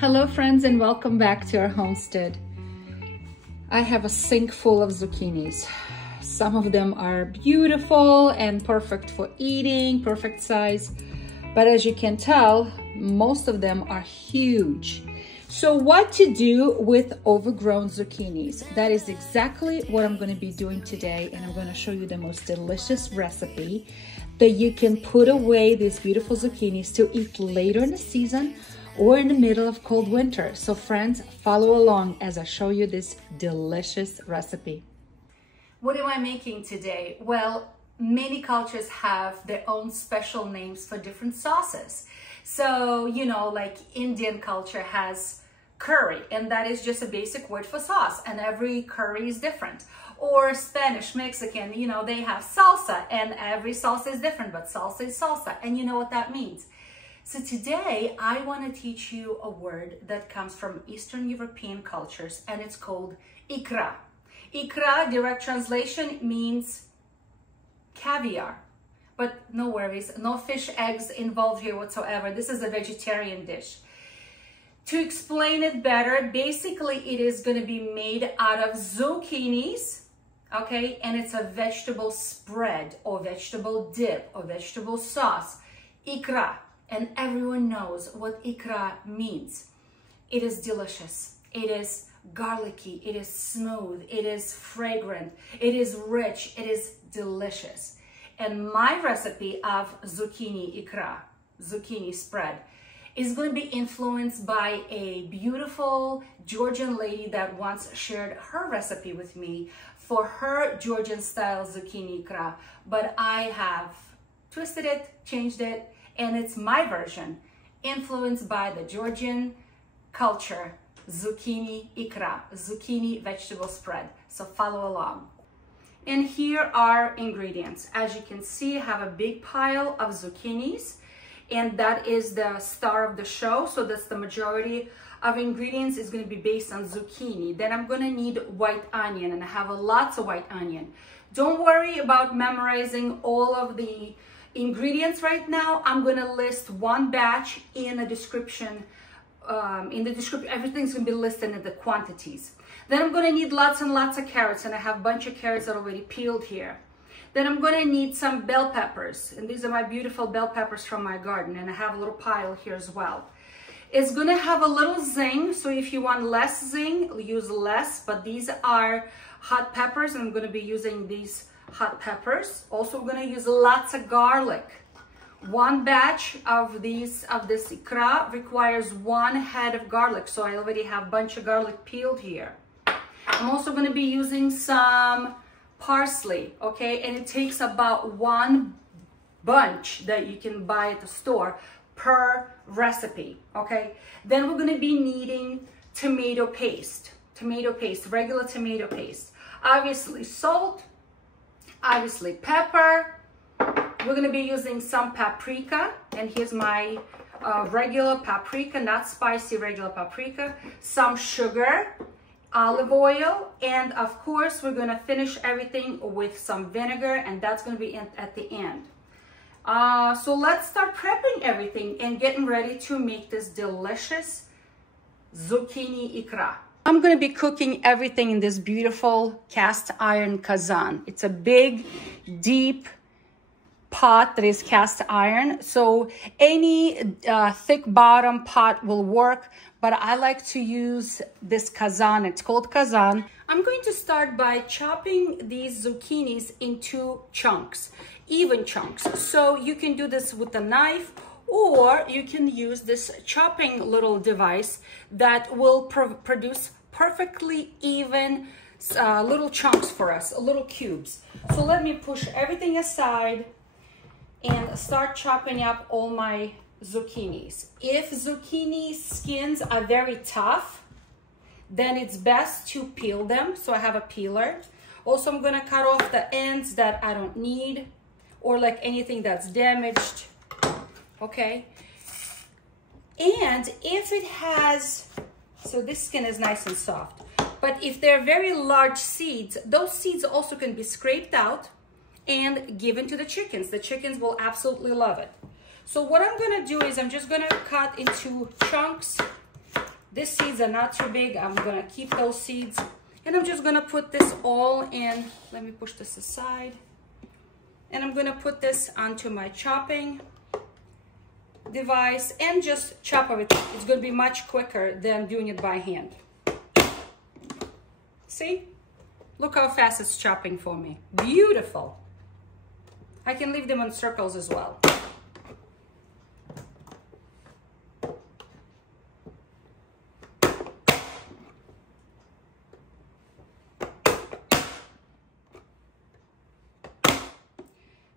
Hello friends, and welcome back to our homestead. I have a sink full of zucchinis. Some of them are beautiful and perfect for eating, perfect size. But as you can tell, most of them are huge. So what to do with overgrown zucchinis? That is exactly what I'm going to be doing today, and I'm going to show you the most delicious recipe that you can put away these beautiful zucchinis to eat later in the season or in the middle of cold winter. So friends, follow along as I show you this delicious recipe. What am I making today? Well, many cultures have their own special names for different sauces. So, you know, like Indian culture has curry, and that is just a basic word for sauce, and every curry is different. Or Spanish, Mexican, you know, they have salsa, and every salsa is different, but salsa is salsa, and you know what that means. So today I want to teach you a word that comes from Eastern European cultures, and it's called Ikra. Ikra, direct translation, means caviar. But no worries, no fish eggs involved here whatsoever. This is a vegetarian dish. To explain it better, basically it is going to be made out of zucchinis, okay? And it's a vegetable spread or vegetable dip or vegetable sauce, Ikra. And everyone knows what Ikra means. It is delicious. It is garlicky. It is smooth. It is fragrant. It is rich. It is delicious. And my recipe of zucchini Ikra, zucchini spread, is going to be influenced by a beautiful Georgian lady that once shared her recipe with me for her Georgian style zucchini Ikra. But I have twisted it, changed it, and it's my version, influenced by the Georgian culture, zucchini Ikra, zucchini vegetable spread. So follow along. And here are ingredients. As you can see, I have a big pile of zucchinis, and that is the star of the show. So that's the majority of ingredients is going to be based on zucchini. Then I'm going to need white onion, and I have lots of white onion. Don't worry about memorizing all of the ingredients right now. I'm going to list one batch in the description. Everything's going to be listed in the quantities. Then I'm going to need lots and lots of carrots, and I have a bunch of carrots that are already peeled here. Then I'm going to need some bell peppers, and these are my beautiful bell peppers from my garden, and I have a little pile here as well. It's going to have a little zing, so if you want less zing, use less, but these are hot peppers, and I'm going to be using these hot peppers. Also, we're going to use lots of garlic. One batch of this Ikra requires one head of garlic, so I already have a bunch of garlic peeled here. I'm also going to be using some parsley, okay? And it takes about one bunch that you can buy at the store per recipe, okay? Then we're going to be needing tomato paste, regular tomato paste. Obviously salt, obviously pepper. We're going to be using some paprika, and here's my regular paprika, not spicy, regular paprika. Some sugar, olive oil, and of course we're going to finish everything with some vinegar, and that's going to be at the end. So let's start prepping everything and getting ready to make this delicious zucchini Ikra. I'm going to be cooking everything in this beautiful cast iron kazan. It's a big, deep pot that is cast iron. So any thick bottom pot will work, but I like to use this kazan. It's called kazan. I'm going to start by chopping these zucchinis into chunks, even chunks. So you can do this with a knife, or you can use this chopping little device that will produce perfectly even little chunks for us, little cubes. So let me push everything aside and start chopping up all my zucchinis. If zucchini skins are very tough, then it's best to peel them. So I have a peeler. Also, I'm gonna cut off the ends that I don't need, or like anything that's damaged, okay? And if it has, so this skin is nice and soft, but if they're very large seeds, those seeds also can be scraped out and given to the chickens. The chickens will absolutely love it. So what I'm gonna do is I'm just gonna cut into chunks These seeds are not too big. I'm gonna keep those seeds. And I'm just gonna put this all in. Let me push this aside. And I'm gonna put this onto my chopping device and just chop it. It's gonna be much quicker than doing it by hand. See? Look how fast it's chopping for me. Beautiful. I can leave them in circles as well.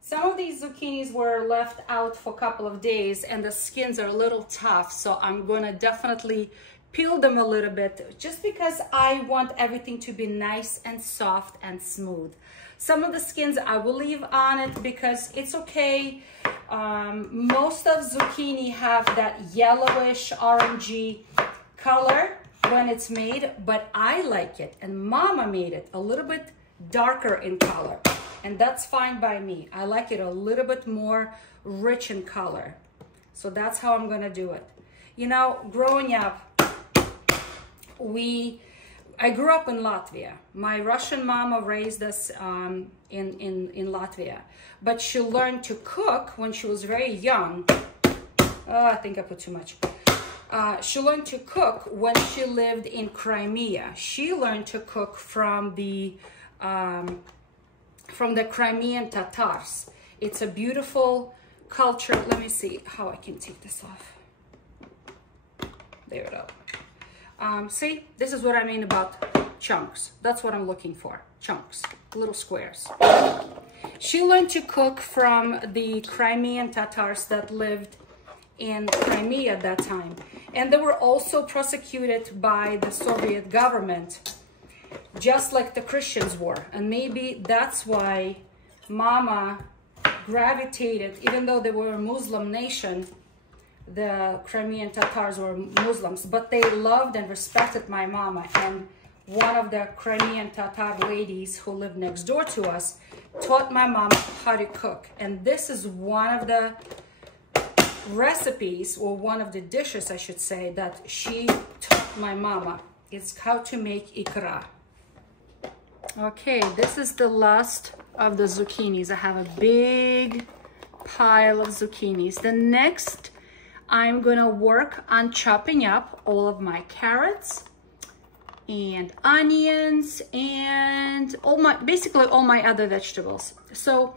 Some of these zucchinis were left out for a couple of days and the skins are a little tough, so I'm gonna definitely peel them a little bit just because I want everything to be nice and soft and smooth. Some of the skins I will leave on it because it's okay. Most of zucchini have that yellowish orangey color when it's made, but I like it, and Mama made it a little bit darker in color, and that's fine by me. I like it a little bit more rich in color, so that's how I'm gonna do it. You know, growing up, I grew up in Latvia. My Russian mama raised us in Latvia, but she learned to cook when she was very young. Oh, I think I put too much. She learned to cook when she lived in Crimea. She learned to cook from the Crimean Tatars. It's a beautiful culture. Let me see how I can take this off. There we go. See, this is what I mean about chunks. That's what I'm looking for, chunks, little squares. She learned to cook from the Crimean Tatars that lived in Crimea at that time. And they were also persecuted by the Soviet government, just like the Christians were. And maybe that's why Mama gravitated, even though they were a Muslim nation, the Crimean Tatars were Muslims, but they loved and respected my Mama. And one of the Crimean Tatar ladies who lived next door to us taught my Mama how to cook. And this is one of the recipes, or one of the dishes, I should say, that she taught my Mama. It's how to make Ikra. Okay, this is the last of the zucchinis. I have a big pile of zucchinis. The next, I'm gonna work on chopping up all of my carrots and onions and basically all my other vegetables. So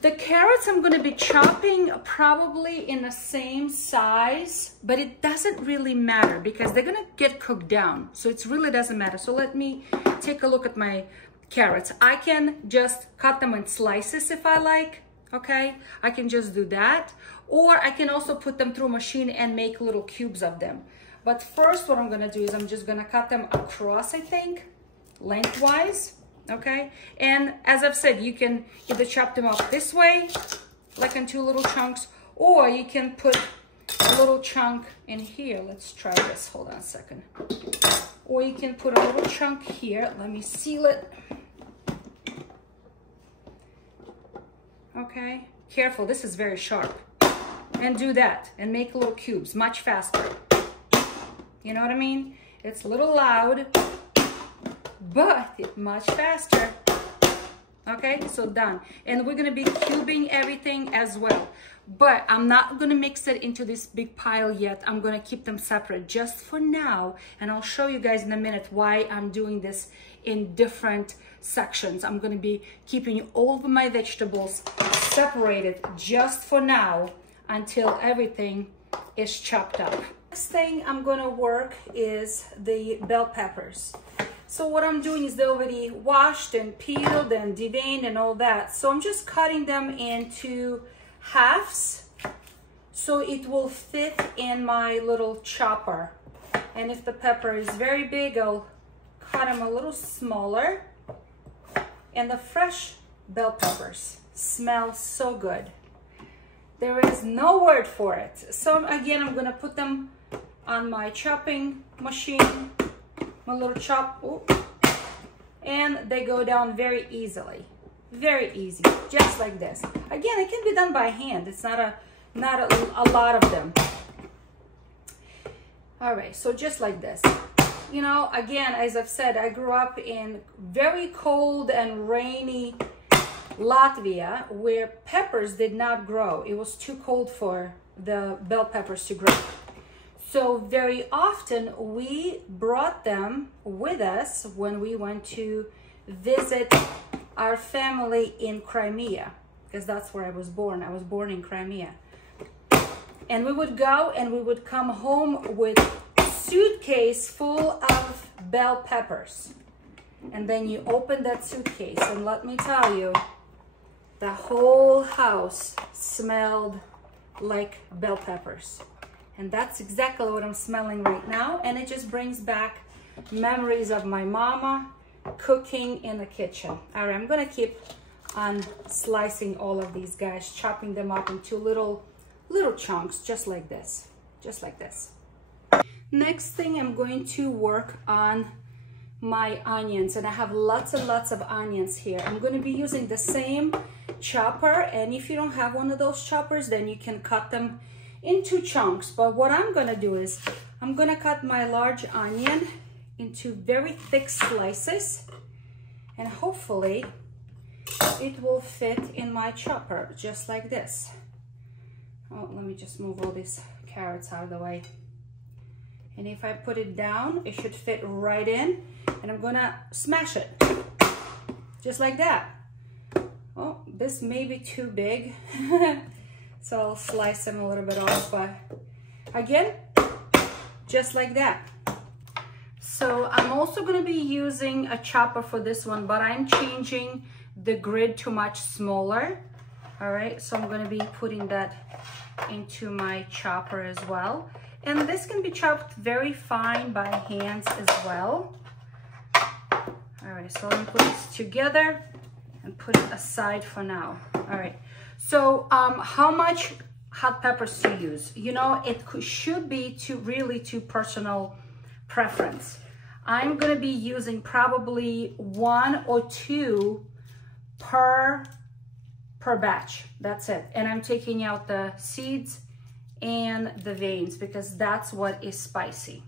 the carrots I'm gonna be chopping probably in the same size, but it doesn't really matter because they're gonna get cooked down. So it really doesn't matter. So let me take a look at my carrots. I can just cut them in slices if I like, okay? I can just do that. Or I can also put them through a machine and make little cubes of them. But first what I'm gonna do is I'm just gonna cut them across, I think, lengthwise, okay? And as I've said, you can either chop them up this way, like in two little chunks, or you can put a little chunk in here. Let's try this, hold on a second. Or you can put a little chunk here. Let me seal it. Okay, careful, this is very sharp. And do that and make little cubes much faster. You know what I mean? It's a little loud, but it's much faster. Okay, so done. And we're gonna be cubing everything as well. But I'm not gonna mix it into this big pile yet. I'm gonna keep them separate just for now. And I'll show you guys in a minute why I'm doing this in different sections. I'm gonna be keeping all of my vegetables separated just for now until everything is chopped up. Next thing I'm gonna work is the bell peppers. So what I'm doing is they're already washed and peeled and deveined and all that. So I'm just cutting them into halves so it will fit in my little chopper. And if the pepper is very big, I'll cut them a little smaller. And the fresh bell peppers smell so good. There is no word for it. So again, I'm gonna put them on my chopping machine, my little chop, and they go down very easily. Very easy, just like this. Again, it can be done by hand. It's not a lot of them. All right, so just like this. You know, again, as I've said, I grew up in very cold and rainy Latvia where peppers did not grow. It was too cold for the bell peppers to grow. So very often we brought them with us when we went to visit our family in Crimea, because that's where I was born. I was born in Crimea. And we would go and we would come home with a suitcase full of bell peppers. And then you open that suitcase and let me tell you, the whole house smelled like bell peppers. And that's exactly what I'm smelling right now. And it just brings back memories of my mama cooking in the kitchen. All right, I'm gonna keep on slicing all of these guys, chopping them up into little chunks, just like this, just like this. Next thing, I'm going to work on my onions, and I have lots and lots of onions here. I'm going to be using the same chopper, and if you don't have one of those choppers, then you can cut them into chunks. But what I'm going to do is I'm going to cut my large onion into very thick slices, and hopefully it will fit in my chopper just like this. Oh, let me just move all these carrots out of the way. And if I put it down, it should fit right in, and I'm gonna smash it just like that. Oh, this may be too big. So I'll slice them a little bit off, but again, just like that. So I'm also going to be using a chopper for this one, but I'm changing the grid to much smaller. All right, so I'm going to be putting that into my chopper as well. And this can be chopped very fine by hands as well. All right, so let me put this together and put it aside for now. All right. So how much hot peppers to use? You know, it should be really to personal preference. I'm going to be using probably 1 or 2 per batch. That's it. And I'm taking out the seeds and the veins because that's what is spicy.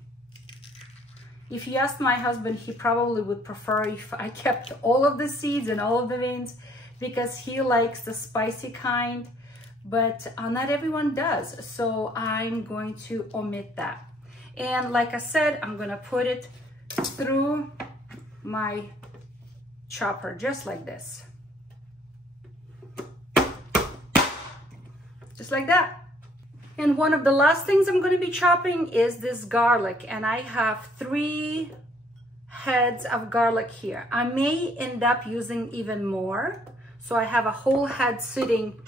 If you asked my husband, he probably would prefer if I kept all of the seeds and all of the veins, because he likes the spicy kind, but not everyone does. So I'm going to omit that. And like I said, I'm gonna put it through my chopper just like this. Just like that. And one of the last things I'm gonna be chopping is this garlic. And I have 3 heads of garlic here. I may end up using even more. So I have a whole head sitting,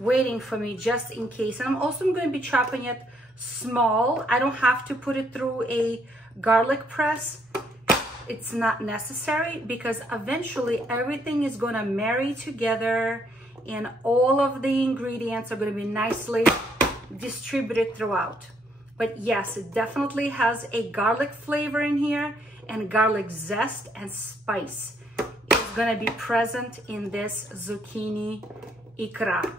waiting for me just in case. And I'm also going to be chopping it small. I don't have to put it through a garlic press. It's not necessary because eventually everything is going to marry together and all of the ingredients are going to be nicely distributed throughout. But yes, it definitely has a garlic flavor in here, and garlic zest and spice gonna be present in this zucchini ikra.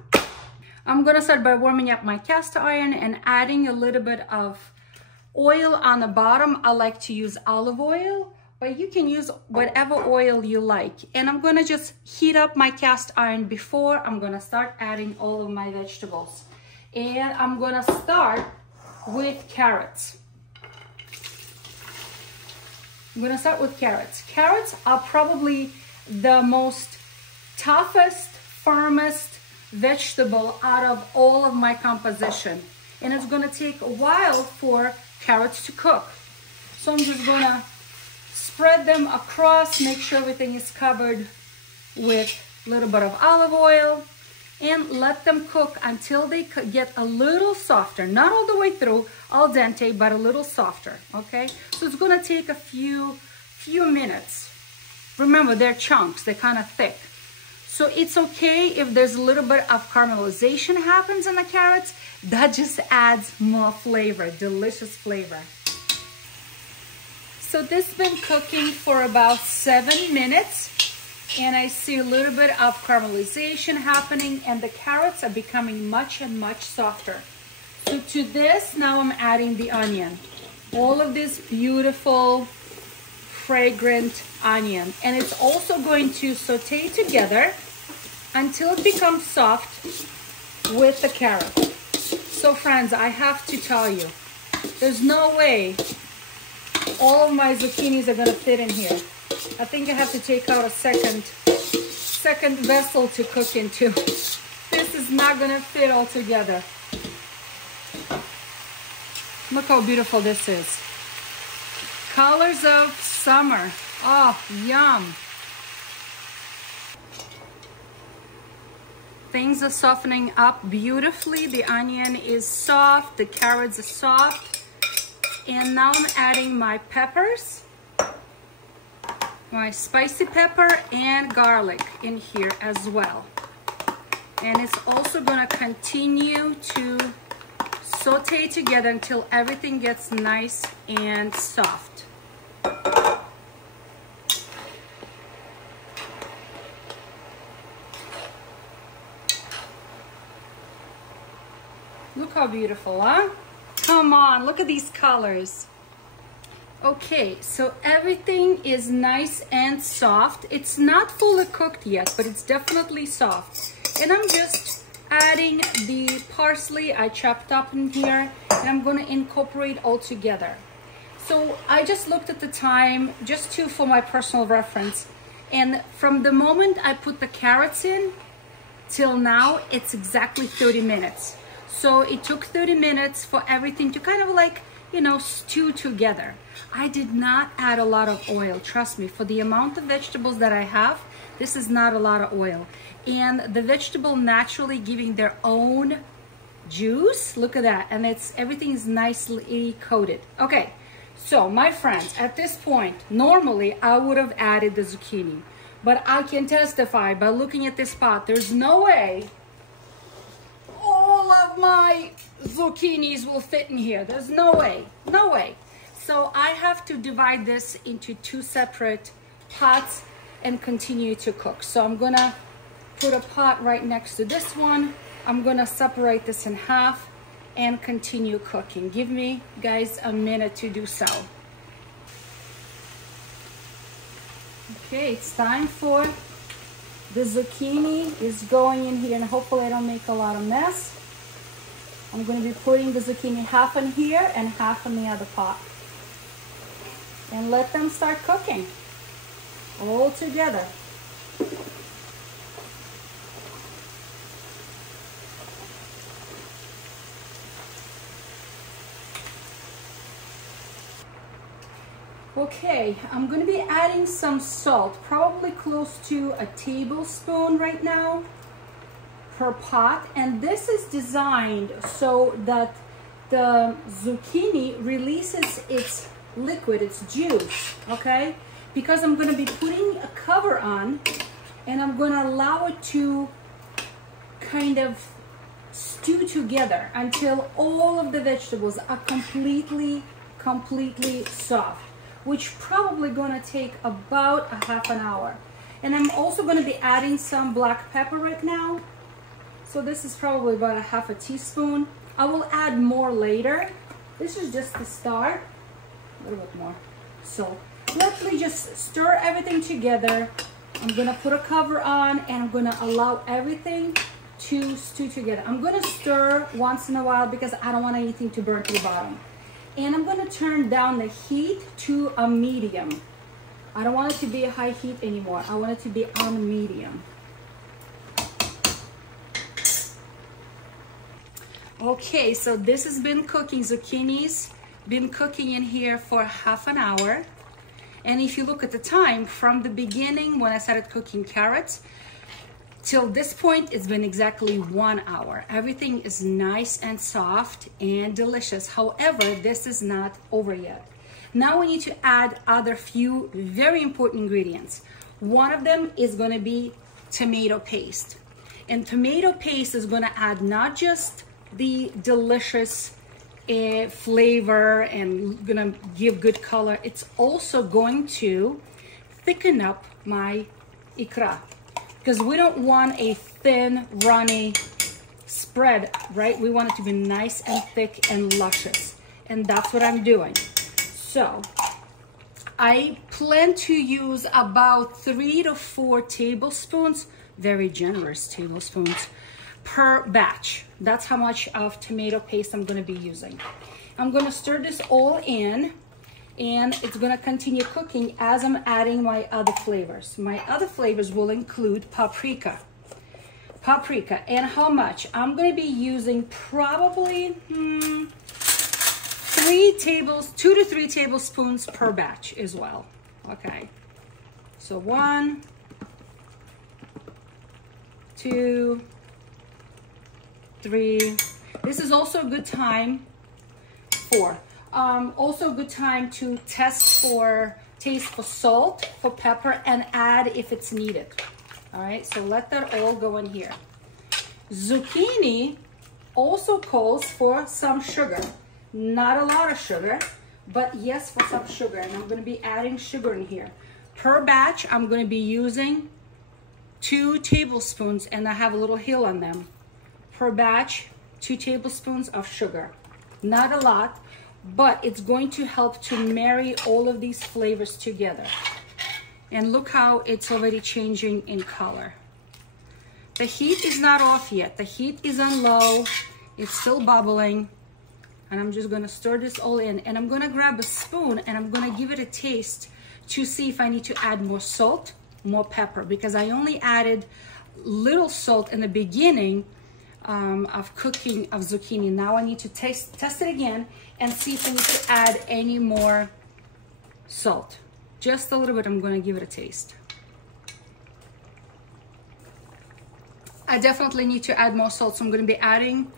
I'm gonna start by warming up my cast iron and adding a little bit of oil on the bottom. I like to use olive oil, but you can use whatever oil you like. And I'm gonna just heat up my cast iron before I'm gonna start adding all of my vegetables. And I'm gonna start with carrots. I'm gonna start with carrots. Carrots are probably the most toughest, firmest vegetable out of all of my composition. And it's gonna take a while for carrots to cook. So I'm just gonna spread them across, make sure everything is covered with a little bit of olive oil, and let them cook until they get a little softer. Not all the way through, al dente, but a little softer, okay? So it's gonna take a few minutes. Remember, they're chunks, they're kind of thick. So it's okay if there's a little bit of caramelization happens in the carrots. That just adds more flavor, delicious flavor. So this has been cooking for about 7 minutes, and I see a little bit of caramelization happening, and the carrots are becoming much and much softer. So to this, now I'm adding the onion. all of this beautiful, fragrant onion. And it's also going to saute together until it becomes soft with the carrot. So friends, I have to tell you, there's no way all of my zucchinis are gonna fit in here. I think I have to take out a second vessel to cook into. This is not gonna fit all together. Look how beautiful this is. Colors of summer. Oh, yum. Things are softening up beautifully. The onion is soft, the carrots are soft. And now I'm adding my peppers, my spicy pepper and garlic in here as well. And it's also gonna continue to saute together until everything gets nice and soft. Look how beautiful, huh? Come on, look at these colors. Okay, so everything is nice and soft. It's not fully cooked yet, but it's definitely soft. And I'm just adding the parsley I chopped up in here, and I'm gonna incorporate all together. So I just looked at the time, just for my personal reference. And from the moment I put the carrots in till now, it's exactly 30 minutes. So it took 30 minutes for everything to kind of like, you know, stew together. I did not add a lot of oil. Trust me, for the amount of vegetables that I have, this is not a lot of oil. And the vegetable naturally giving their own juice. Look at that. And everything is nicely coated. Okay, so my friends, at this point, normally I would have added the zucchini. But I can testify by looking at this pot, there's no way all of my zucchinis will fit in here. There's no way, no way. So I have to divide this into 2 separate pots and continue to cook. So I'm gonna put a pot right next to this one. I'm gonna separate this in half and continue cooking. Give me, guys, a minute to do so. Okay, it's time for the zucchini is going in here, and hopefully I don't make a lot of mess. I'm going to be putting the zucchini half in here and half in the other pot. And let them start cooking all together. Okay, I'm going to be adding some salt, probably close to a tablespoon right now per pot. And this is designed so that the zucchini releases its liquid, its juice, okay? Because I'm going to be putting a cover on and I'm going to allow it to kind of stew together until all of the vegetables are completely soft, which probably gonna take about a half an hour. And I'm also gonna be adding some black pepper right now. So this is probably about a half a teaspoon. I will add more later. This is just the start, a little bit more. So let me just stir everything together. I'm gonna put a cover on and I'm gonna allow everything to stew together. I'm gonna stir once in a while because I don't want anything to burn to the bottom. And I'm going to turn down the heat to a medium. I don't want it to be a high heat anymore. I want it to be on medium. Okay, so this has been cooking. Zucchini's been cooking in here for half an hour. And if you look at the time, from the beginning when I started cooking carrots, till this point, it's been exactly 1 hour. Everything is nice and soft and delicious. However, this is not over yet. Now we need to add other few very important ingredients. One of them is gonna be tomato paste. And tomato paste is gonna add not just the delicious flavor and gonna give good color, it's also going to thicken up my ikra. Because we don't want a thin, runny spread, right? We want it to be nice and thick and luscious. And that's what I'm doing. So I plan to use about 3 to 4 tablespoons, very generous tablespoons, per batch. That's how much of tomato paste I'm going to be using. I'm going to stir this all in, and it's going to continue cooking as I'm adding my other flavors. My other flavors will include paprika. And how much? I'm going to be using probably 2 to 3 tablespoons per batch as well. Okay, so 1, 2, 3. This is also a good time for also a good time to taste for salt, for pepper, and add if it's needed. All right, so let that all go in here. Zucchini also calls for some sugar. Not a lot of sugar, but yes, for some sugar. And I'm going to be adding sugar in here. Per batch, I'm going to be using 2 tablespoons, and I have a little hill on them. Per batch, 2 tablespoons of sugar. Not a lot, but it's going to help to marry all of these flavors together. And look how it's already changing in color. The heat is not off yet. The heat is on low. It's still bubbling. And I'm just gonna stir this all in. And I'm gonna grab a spoon and I'm gonna give it a taste to see if I need to add more salt, more pepper, because I only added little salt in the beginning of cooking of zucchini. Now I need to test it again and see if I need to add any more salt. Just a little bit. I'm going to give it a taste. I definitely need to add more salt, so I'm going to be adding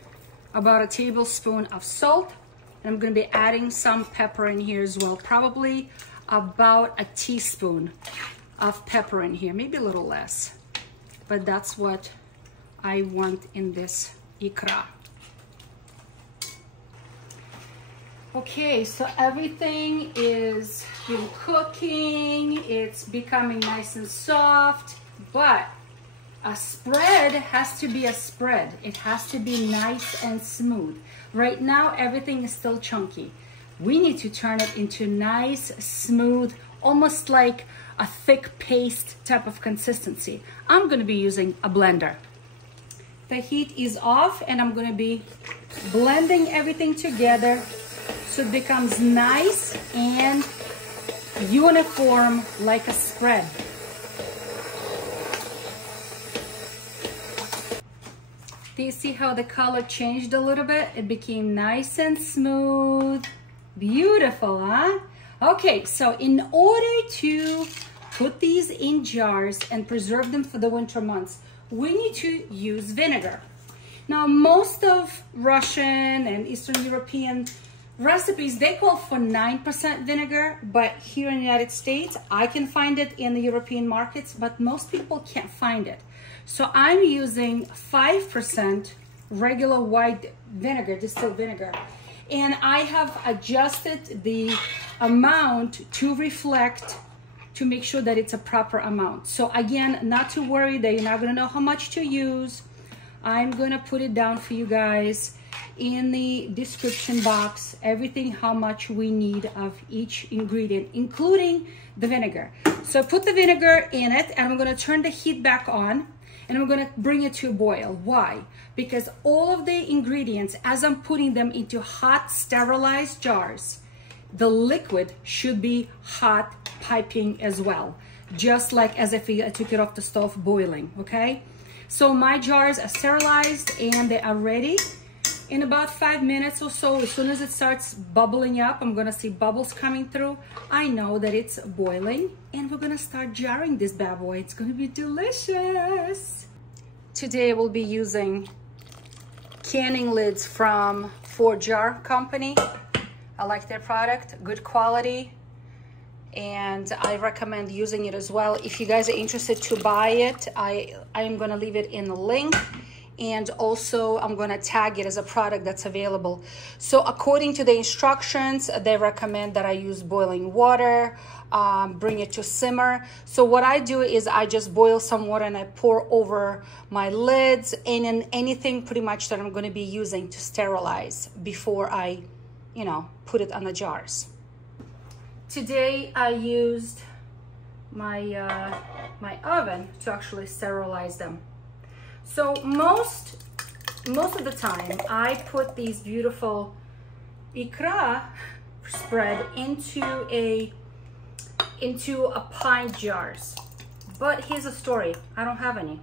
about a tablespoon of salt, and I'm going to be adding some pepper in here as well, probably about a teaspoon of pepper in here, maybe a little less, but that's what I want in this ikra. Okay, so everything is been cooking, it's becoming nice and soft, but a spread has to be a spread. It has to be nice and smooth. Right now, everything is still chunky. We need to turn it into nice, smooth, almost like a thick paste type of consistency. I'm gonna be using a blender. The heat is off and I'm gonna be blending everything together so it becomes nice and uniform like a spread. Do you see how the color changed a little bit? It became nice and smooth. Beautiful, huh? Okay, so in order to put these in jars and preserve them for the winter months, we need to use vinegar. Now, most of Russian and Eastern European recipes, they call for 9% vinegar, but here in the United States, I can find it in the European markets, but most people can't find it. So I'm using 5% regular white vinegar, distilled vinegar. And I have adjusted the amount to reflect, to make sure that it's a proper amount. So again, not to worry that you're not gonna know how much to use. I'm gonna put it down for you guys in the description box, everything, how much we need of each ingredient, including the vinegar. So put the vinegar in it, and I'm gonna turn the heat back on, and I'm gonna bring it to a boil. Why? Because all of the ingredients, as I'm putting them into hot, sterilized jars, the liquid should be hot piping as well, just like as if I took it off the stove boiling, okay? So my jars are sterilized and they are ready. In about 5 minutes or so, as soon as it starts bubbling up, I'm gonna see bubbles coming through. I know that it's boiling, and we're gonna start jarring this bad boy. It's gonna be delicious. Today we'll be using canning lids from 4Jar Company. I like their product, good quality, and I recommend using it as well. If you guys are interested to buy it, I am gonna leave it in the link. And also I'm gonna tag it as a product that's available. So according to the instructions, they recommend that I use boiling water, bring it to simmer. So what I do is I just boil some water and I pour over my lids and in anything pretty much that I'm gonna be using to sterilize before I, put it on the jars. Today I used my my oven to actually sterilize them. So most of the time I put these beautiful Ikra spread into a pint jars. But here's a story, I don't have any.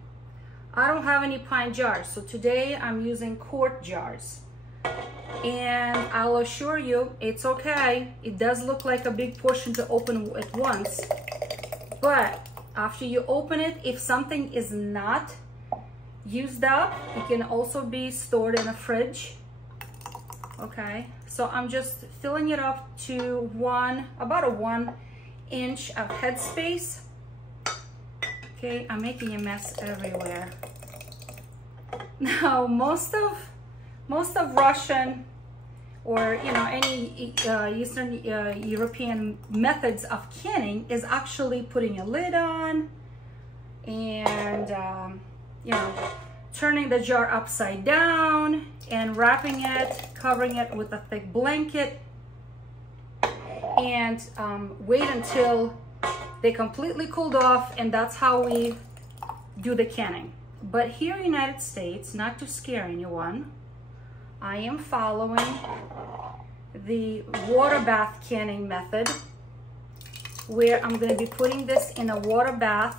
I don't have any pint jars, so today I'm using quart jars. And I'll assure you, it's okay. It does look like a big portion to open at once, but after you open it, if something is not used up, it can also be stored in a fridge. Okay, so I'm just filling it up to about a 1 inch of headspace. Okay, I'm making a mess everywhere. Now, most of Russian or any Eastern European methods of canning is actually putting a lid on and turning the jar upside down and wrapping it, covering it with a thick blanket, and wait until they completely cooled off, and that's how we do the canning. But here in the United States, not to scare anyone, I am following the water bath canning method, where I'm going to be putting this in a water bath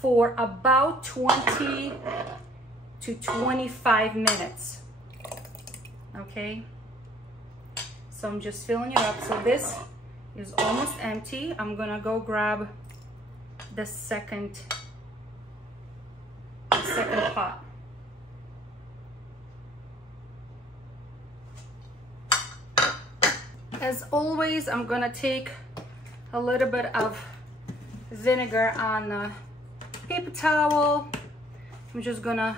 for about 20 to 25 minutes. Okay, so I'm just filling it up. So this is almost empty. I'm gonna go grab the second pot. As always, I'm gonna take a little bit of vinegar on the paper towel. I'm just gonna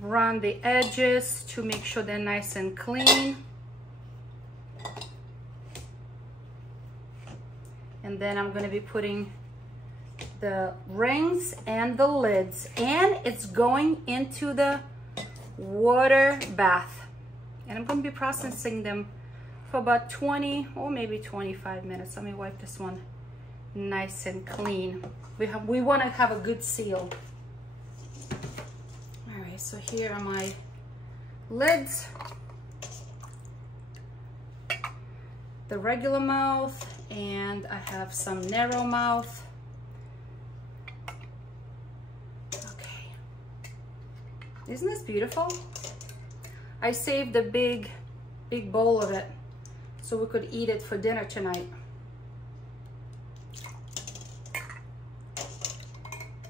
run the edges to make sure they're nice and clean. And then I'm gonna be putting the rings and the lids, and it's going into the water bath. And I'm gonna be processing them for about 20 or maybe 25 minutes. Let me wipe this one nice and clean. We want to have a good seal. All right, so here are my lids. The regular mouth, and I have some narrow mouth. Okay, isn't this beautiful? I saved a big bowl of it so we could eat it for dinner tonight.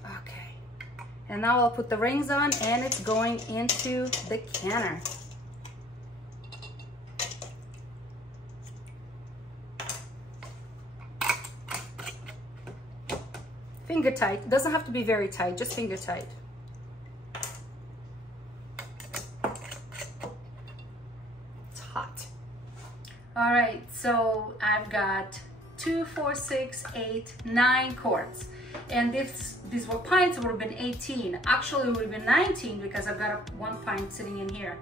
Okay, and now I'll put the rings on, and it's going into the canner. Finger tight. It doesn't have to be very tight, just finger tight. It's hot. All right, so I've got 2, 4, 6, 8, 9 quarts. And if these were pints, it would have been 18. Actually, it would have been 19 because I've got 1 pint sitting in here.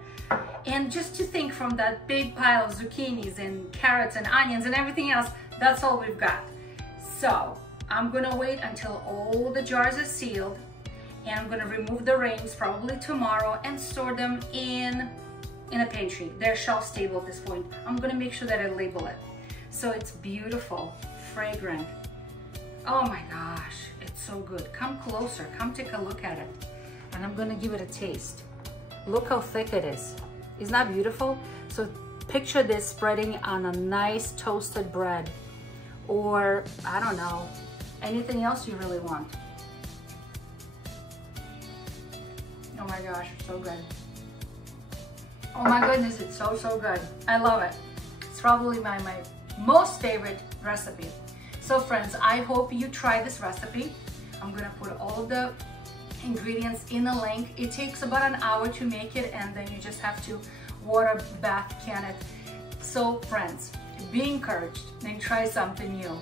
And just to think, from that big pile of zucchinis and carrots and onions and everything else, that's all we've got. So I'm gonna wait until all the jars are sealed, and I'm gonna remove the rings probably tomorrow and store them in a pantry. They're shelf stable at this point. I'm gonna make sure that I label it. So it's beautiful, fragrant. Oh my gosh, it's so good. Come closer, come take a look at it. And I'm gonna give it a taste. Look how thick it is. Isn't that beautiful? So picture this spreading on a nice toasted bread, or I don't know, anything else you really want. Oh my gosh, it's so good. Oh my goodness, it's so good. I love it. It's probably my most favorite recipe. So friends, I hope you try this recipe. I'm gonna put all of the ingredients in the link. It takes about an hour to make it, and then you just have to water bath can it. So friends, be encouraged and try something new.